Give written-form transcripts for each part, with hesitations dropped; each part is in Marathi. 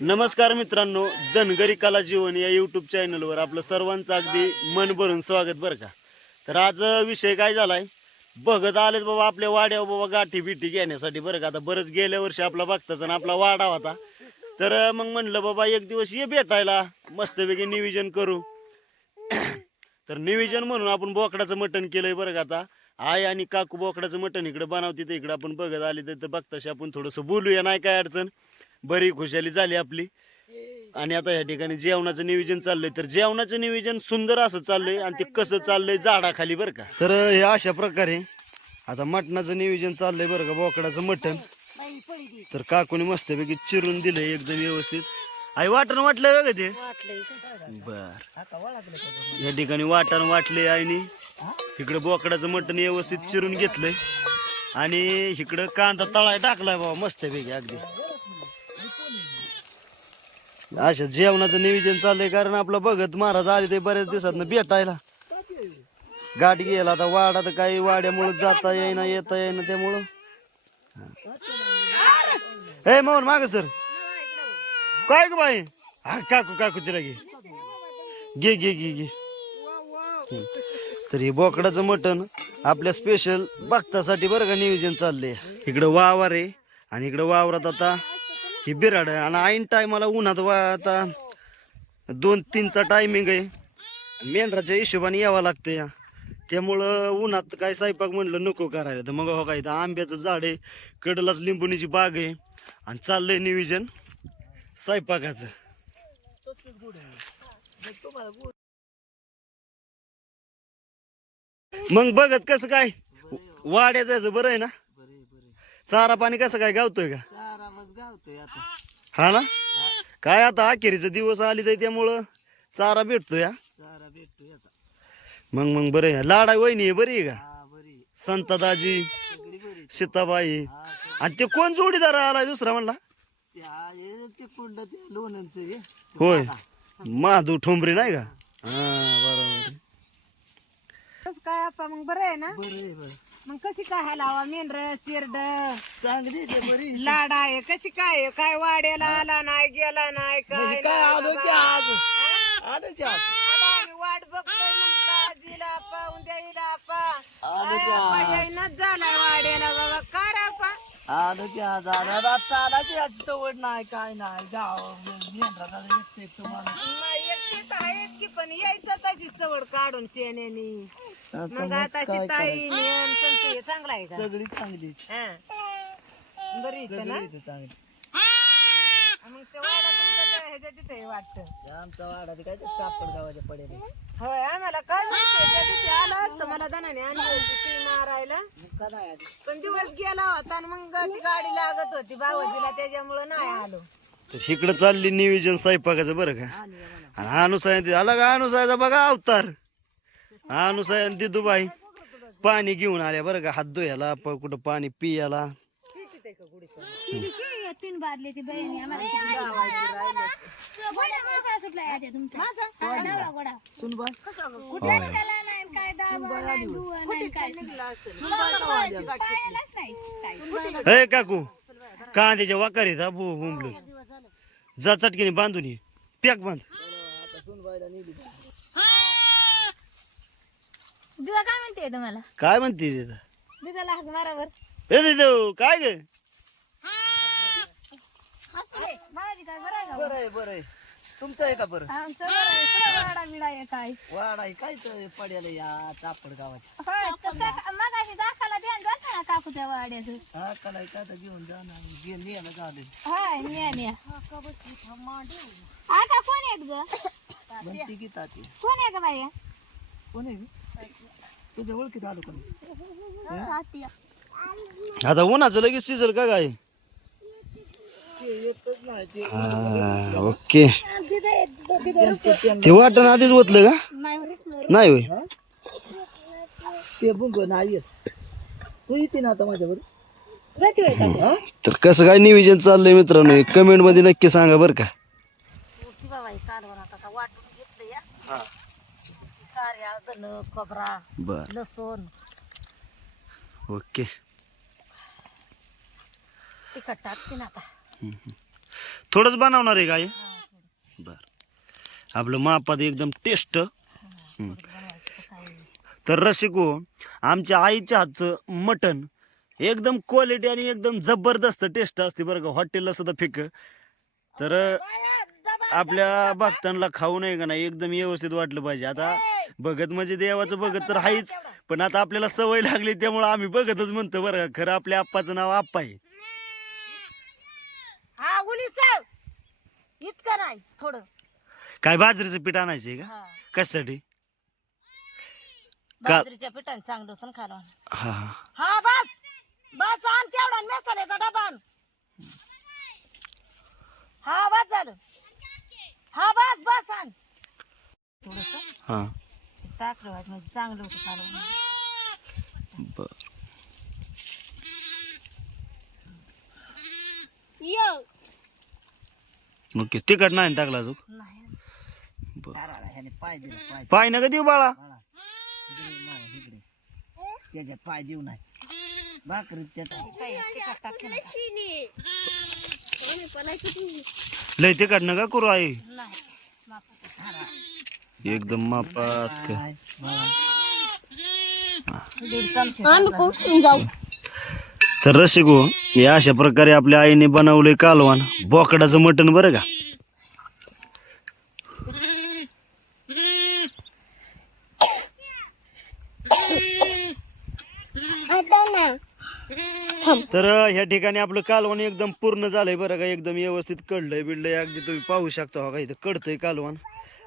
नमस्कार मित्रांनो, धनगरी कला जीवन या यूट्यूब चॅनलवर आपलं सर्वांचं अगदी मन भरून स्वागत बरं का. तर आज विषय काय झालाय, बघत आलेत बाबा आपल्या वाड्या बाबा गाठी बिठी घेण्यासाठी बरं का. आता बरंच गेल्या वर्षी आपला बघताच आणि आपला वाडा होता, तर मग म्हणलं बाबा एक दिवस ये भेटायला, मस्तपैकी नियोजन करू. तर नियोजन म्हणून आपण बोकडाचं मटण केलंय बरं का. आता आई आणि काकू बोकडाचं मटण इकडे बनवते, तर इकडे आपण बघत आले तर बघताशी आपण थोडंसं बोलूया, नाही काय अडचण. बरी खुशाली झाली आपली. आणि आता या ठिकाणी जेवणाचं नियोजन चाललंय, तर जेवणाचं नियोजन सुंदर असं चाललंय आणि ते कसं चाललंय झाडाखाली बरं का. तर हे अशा प्रकारे आता मटणाचं नियोजन चाललंय बरं का, बोकडाचं मटण. तर काकूने मस्तपैकी चिरून दिलंय एकदम व्यवस्थित. आई वाटण वाटलंय बघा ते. बर, या ठिकाणी वाटण वाटले आईने. इकडं बोकडाचं मटण व्यवस्थित चिरून घेतलंय आणि इकडं कांदा तळाय टाकलाय बाबा मस्तपैकी अगदी. अशा जेवणाचं नियोजन चाललंय, कारण आपलं बघत महाराज आले ते बऱ्याच दिवसात भेटायला, गाठ घ्यायला. आता वाडा तर काही वाड्यामुळे जाता येईना येता येईना, त्यामुळं हे मोहन माग सर काय ग बाई. हा काकू काकू तिला घे घे घे घे घे. तर हे बोकडाचं मटण आपल्या स्पेशल भक्तासाठी बरं का नियोजन चाललंय. इकडं वावर आहे आणि इकडं वावरात आता ही बिराड आहे, आणि ऐन टायमाला उन्हात आता 2-3चा टायमिंग आहे. मेंढराच्या हिशोबाने यावं लागतं या, त्यामुळं उन्हात काय स्वयंपाक म्हणलं नको करायला. तर मग हो काय, इथं आंब्याचं झाड आहे, कडलाच लिंबुनीची बाग आहे, आणि चाललंय नियोजन स्वयंपाकाचं. मग बघत कसं काय वाड्या जायचं बरं आहे ना. चारा पाणी कसं काय गावतोय का. हा ना, काय आता अखेरीचे दिवस आले तर त्यामुळं चारा भेटतो या. मग बरं आहे. लाडा वहिनी आहे बरी आहे का, संता दाजी, सीताबाई, आणि ते कोण जोडीदार आलाय दुसरा म्हणला. होय, माधू ठोंबरे नाही का. हा बरोबर. काय आपा मग बरं आहे ना. मग कशी काय लावा मेंढर शिरड चांगली बरी लाडा आहे, कशी काय काय वाड्याला आला नाही गेला नाही काय काय आलो की आज आलो की आज आता आम्ही वाट बघतोय म्हणलं जिला आपा उद्या येईल आपा. आलो की आपा आज येईनच झालाय वाड्याला बाबा. काय रे आपा आलो की आज आला चाला की आज सवड नाही काय नाही गाव तुम्हाला नाही, एकटीच आहेत की, पण यायचं तशी सवड काढून शेण्यानी. मग आता ताई नियम संत हे चांगला आहे का. सगळी चांगली हा. बरी इथं ना. सगळी चांगली. मग ते वाडा तुमच्या ह्याच्या तिथे वाटतं. आमचा वाडा ते काय ते कापड गावाच्या पडेल होय, आम्हाला काय माहिती, त्या दिवशी आला असतं मला धनाने आणली होती ती मारायला, पण दिवस गेला होता आणि मग ती गाडी लागत होती बाबाजीला, त्याच्यामुळं नाही आलो. तर इकडं चालली नियोजन स्वयंपाकाचं बरं का. आणि अनुसाय आला का, अनुसायचा बघा अवतार. अनुसाय दिदूबाई पाणी घेऊन आल्या बरं का, हात धुयाला कुठं पाणी पियाला. तीन बादली ती बहिणी आम्हाला हे काकू कांद्याच्या वाकारी बोंबल जा चटकीने बांधून ये, पॅक बांध. दिदा काय म्हणते तुम्हाला, काय म्हणते दिदाला हाक मारावर. काय ग. काय बरं आहे का. बरं आहे बरं आहे. तुमचं आहे का बरं. आमचं बरं आहे, कुठं वाडा बिडा आहे काय. वाडा आहे काय पडेल या चापड गावाच्या. होय, तर मगाशी दाखवायला ध्यान जातं ना काकूच्या वाड्याचं. हा कला काय तर घेऊन जाणार नेलं झाले होय न्या आका कोण आहेत ग. म्हणती की ताती कोण आहे का बाई. कोण आहे तुझ्या ओळखीत आलो कोणी. आता उन्हाचं लगेच सीजर का काय. ओके, ते वाटण आधीच ओतलं का. नाही होय, ते बुंग नाही येत. तू येते ना आता माझ्यावर. तर कसं काय नियोजन चाललंय मित्रांनो, कमेंट मध्ये नक्की सांगा बरं का. वाटून घेतलं या कार्या धन खोबरा बर, लसूण ओके. तिखट टाकते ना आता. थोडंच बनवणार आहे काय? बर, आपलं मापात एकदम टेस्ट. तर रसिको, आमच्या आईच्या हातचं मटण एकदम क्वालिटी आणि एकदम जबरदस्त टेस्ट असते बरं का, हॉटेलला सुद्धा फिक. तर आपल्या भक्तांना खाऊ नये का नाही एकदम व्यवस्थित वाटलं पाहिजे. आता बघत म्हणजे देवाचं बघत तर आहेच, पण आता आपल्याला सवय लागली त्यामुळं आम्ही बघतच म्हणतो बरं का. खरं आपल्या आप्पाचं नाव आप्पा आहे. हा उलीसाव इतकं नाही थोडं. काय बाजरीचं पीठ आणायचे का? हा कशासाठी? बाजरीच्या पिठाने चांगलं होतं ना खायला. हा हा. हा बस बस आण तेवढा मसाल्याचा डबा आण. हा बस झालं. हा बस बस आण थोडस हा टाकलं वाज म्हणजे चांगलं होतं खायला. बर. मग तिखट नाही ना टाकला अजून? नाही ह्याने पाय दिला पाय पाय नका देऊ बाळा. त्याच्यात पाय देऊ नाही भाकरी त्यात काय तिखट टाकलं नाही लय तिखट नका करू आई, नाही एकदम मापात कर. काय बाळा. दीड चमचे जाऊ. तर रसिको, या अशा प्रकारे आपल्या आईने बनवले कालवान बोकडाचं मटण बरं का. तर ह्या ठिकाणी आपलं कालवण एकदम पूर्ण झालंय बरं का, एकदम व्यवस्थित कडलंय बिडलंय, अगदी तुम्ही पाहू शकता. हो का इथं कडतंय कालवण.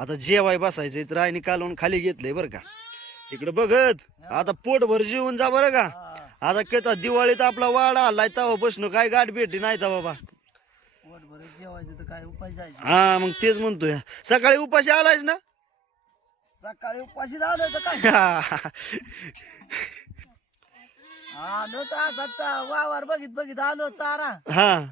आता जेवाय बसायचंय तर आईने कालवण खाली घेतलंय बरं का. इकडे बघत आता पोटभर जेवून जा बरं का. आता केता दिवाळीत आपला वाडा हल्लाय तवा बसणं काय गाठ भेटी नाही तर बाबा. पोटभर जेवायचं तर काय उपाय जायचं. हा मग तेच म्हणतोय, सकाळी उपाशी आलायस ना. सकाळी उपाशी झालं तर काय आलो तर असाचा वावर बघित बघित आलो चारा. हा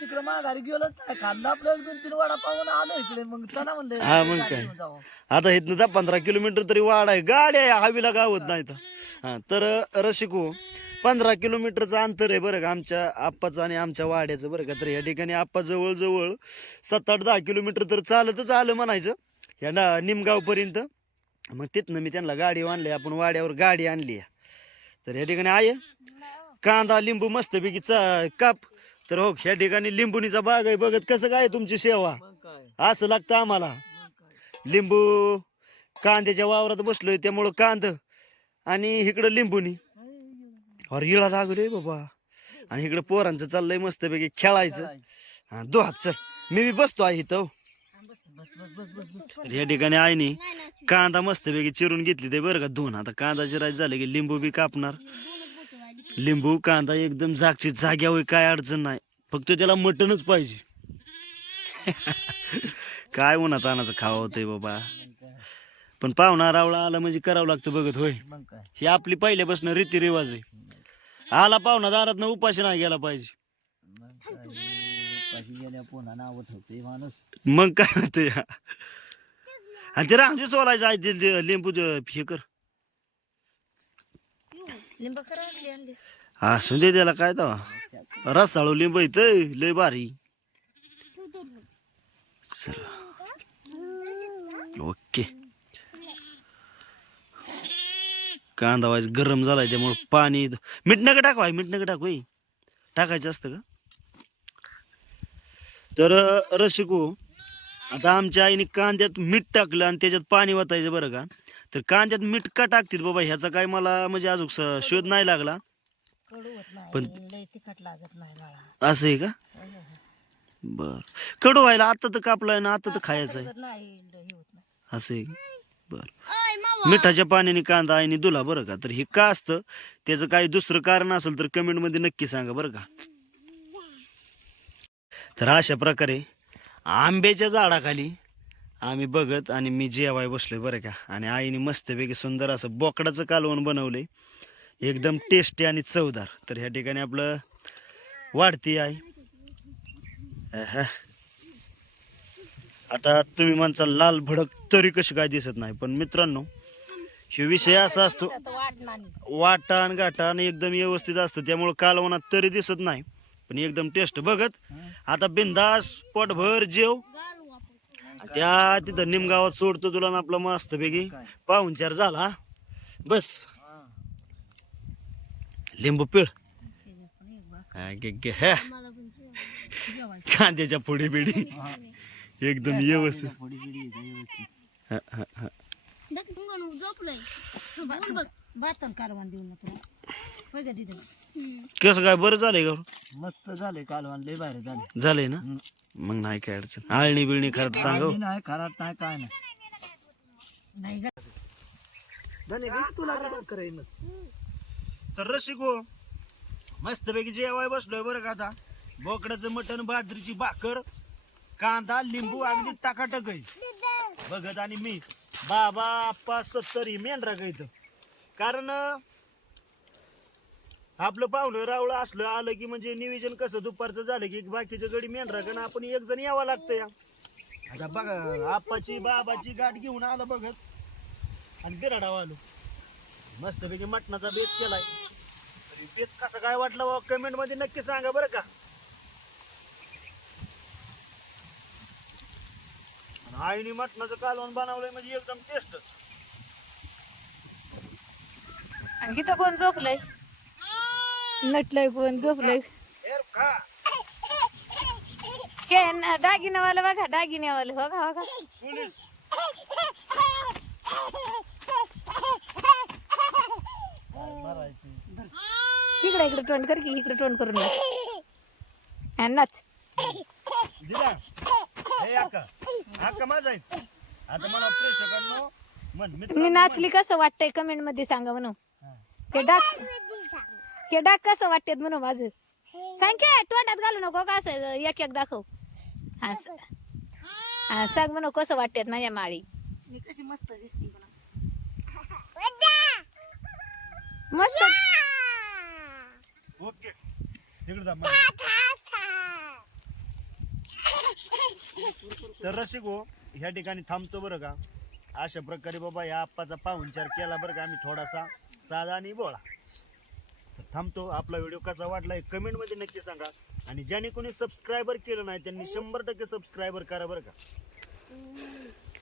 तिकडे माघारी गेलोच नाही, खाल्लं आपलं 1-2-3 वडा पाहून आलो इकडे. मग चला म्हणले हा मग काय. घेऊन जाऊ. आता इथनं 10-15 किलोमीटर तरी वाडा आहे, गाड्या आहे, हवीला गावत नाही तर. हा तर रसिको, 15 किलोमीटरचं अंतर आहे बरं का आमच्या आप्पाचं आणि आमच्या वाड्याचं बरं का. तर या ठिकाणी आप्पा जवळजवळ 7-8-10 किलोमीटर तर चालतच आलं म्हणायचं या निमगावपर्यंत. मग तिथनं मी त्यांना गाडी आणली, आपण वाड्यावर गाडी आणली. तर या ठिकाणी आहे कांदा लिंबू मस्तपैकी काप. तर हो ह्या ठिकाणी लिंबुनीचा बाग आहे, बघत कसं काय तुमची सेवा. मग काय असं लागतं आम्हाला. लिंबू कांद्याच्या वावरात बसलोय त्यामुळं कांद आणि इकडं लिंबुनी. अरे इळा लागू रे बाबा. आणि इकडं पोरांचं चाललंय मस्तपैकी खेळायचं. हा दो हात चल, मी बी बसतो आहे इथं. तर या ठिकाणी आईनी कांदा मस्तपैकी चिरून घेतली ते बरं का धुवून. आता कांदा चिरायचं झालं की लिंबू बी कापणार. लिंबू कांदा एकदम जागची जाग्यावर, काय अडचण नाही, फक्त त्याला मटणच पाहिजे. काय उन्हात तानाचं खावं होतंय बाबा. पण पाहुणा रावळा आला म्हणजे करावं लागतं बघत. होय, मग काय. ही आपली पहिल्यापासून रीतिरिवाज आहे. आला पाहुणा दारात उपाशी नाही गेला पाहिजे. मग काय उपाशी गेल्या पुन्हा नाव ठेवते माणूस. मग काय होतं. आणि ते रामजी सोलायचं आहे ते लिंबू हे कर. लिंब करायची आणलीस. असू दे त्याला काय तवा रसाळू लिंब इथं लय भारी. चला ओके. कांदा वाईज गरम झालाय त्यामुळे पाणी मीठ नका टाकवाय, मीठ नका टाकू टाकायचं असतं का. तर रसिको, आता आमच्या आईने कांद्यात मीठ टाकलं आणि त्याच्यात पाणी वाटायचं बरं का. तर कांद्यात मीठ का टाकतील बाबा ह्याचा काय मला म्हणजे अजून शोध नाही लागला. कडू होत नाही, पण लय तिखट लागत नाही मला. असं आहे का. बर, कडू व्हायला आता तर कापलाय ना, आता तर खायचं आहे. नाही हे होत नाही. असं आहे. बर, मिठाच्या पाण्याने कांदा आईने धुला बरं का. तर हे का असतं त्याचं काही दुसरं कारण असेल तर कमेंट मध्ये नक्की सांगा बरं का. तर अशा प्रकारे आंब्याच्या झाडाखाली आम्ही बघत आणि मी जेवाय बसलोय बरं का. आणि आईने मस्तपैकी सुंदर असं बोकडाचं कालवण बनवलंय, एकदम टेस्टी आणि चवदार. तर ह्या ठिकाणी आपलं वाढती आहे. आता तुम्ही म्हणता लाल भडक तरी कशी काय दिसत नाही, पण मित्रांनो हे विषय असा असतो, वाटण गाठण एकदम व्यवस्थित असतं त्यामुळे कालवणात तरी दिसत नाही. पण एकदम टेस्ट बघत आता बिंदास पोटभर जेव त्या तिथं निमगावात सोडतो तुला ना आपला मस्त पैकी पाहुणचार झाला बस लिंबू पिळ कांद्याच्या फोडी बिडी एकदम व्यवस्थित हा, हा, हा. कसं काय बरं झालंय का मस्त झाले कालवान लय भारी झाले झालंय ना मग नाही काय अडचण आळणी बिळणी खरं सांगव नाही खराट नाही काय नाही तुला करेन तर रसिको मस्त पैकी जेवाय बसलोय बरं का आता बोकडाचं मटण बाजरीची भाकर कांदा लिंबू अगदी टाकाटक आहे बघत आणि मी बाबा आप्पा 70 ही मेंढरा इथं कारण आपलं पाहुणं रावळं असलं आलं की म्हणजे नियोजन कसं दुपारचं झालं की बाकीच्या गडी मेंढरा का आपण एक जण यावं लागतं या आता बघा आप्पाची बाबाची गाठ घेऊन आलं बघत आणि बिराडाव आलो मस्तपैकी मटणाचा बेत केलाय तरी बेत कसं काय वाटलं बाबा कमेंट मध्ये नक्की सांगा बरं का आईने मटणाचं कालवण बनवलंय म्हणजे एकदम टेस्टच आणखी तर कोण झोपलंय नटलंय कोण झोपलंय खा हे दागिनेवाला बघा दागिनेवाला बघा बघा सुनीस इकडे इकडे तोंड कर की इकडे तोंड करून नाच दिला हे अक्का माझा आहे आता मला प्रेक्षकांनो मन मी नाचली कसं वाटतंय कमेंट मध्ये सांगा म्हणून हे डाक कसं वाटत म्हणून माझं सांग की तोंडात घालू नको का असं एक एक दाखव हा सांग म्हणून कसं वाटत माझ्या माळी मी कशी मस्त दिसते मस्त ओके तिकडे जा तर रसिको ह्या ठिकाणी थांबतो बरं का अशा प्रकारे बाबा या आप्पाचा पाहुणचार केला बरं का आम्ही थोडासा साधा आणि बोळा तर थांबतो आपला व्हिडिओ कसा वाटला कमेंट मध्ये नक्की सांगा आणि ज्याने कोणी सबस्क्रायबर केलं नाही त्यांनी 100% सबस्क्रायबर करा बरं का